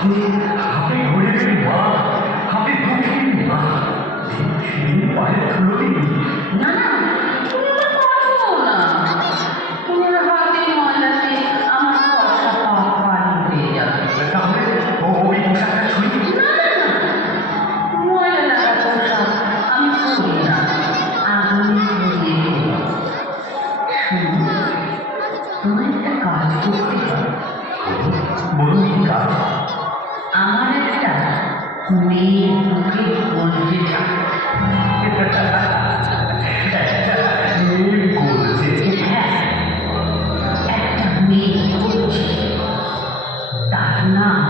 আপনি আপনি ঘরের মা, আপনি দুঃখী মা, সেদিন পায়ের ধুলো দিন। না না, তুমি আমার পারবো না। তোমার হাতে ময়লাতে আমার ফর্সা পা কালো হয়ে যাবে। তাহলে ওই পোশাকটা ছুঁই। না না না, ময়লা লাগা পোশাক আমি পরি না, আগুন ধরিয়ে দেব। শোনো, তোমার একটা কাজ করতে হবে। বলুন কি কাজ? আমার একটা মেয়ের মুখে বলতে চাই। মেয়ে বলছে। হ্যাঁ, একটা মেয়ে বলছে, তার নাম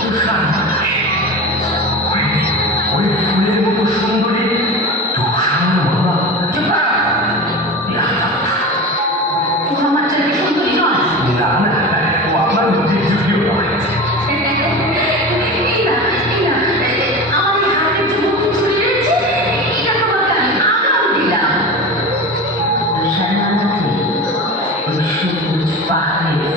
তুষার। ওই ফুলের মতো সুন্দরী তুষার মালা। ও আমার ছেলে সুন্দরী নয়। না না, ও আপনার মধ্যে যদিও নয়। এই না, আমার এই হাতে যে নতুন ছুরি রয়েছে, এটা তোমাকে আমি আগাম দিলাম। তুষার নামকে ওই সবুজ পাহাড়ের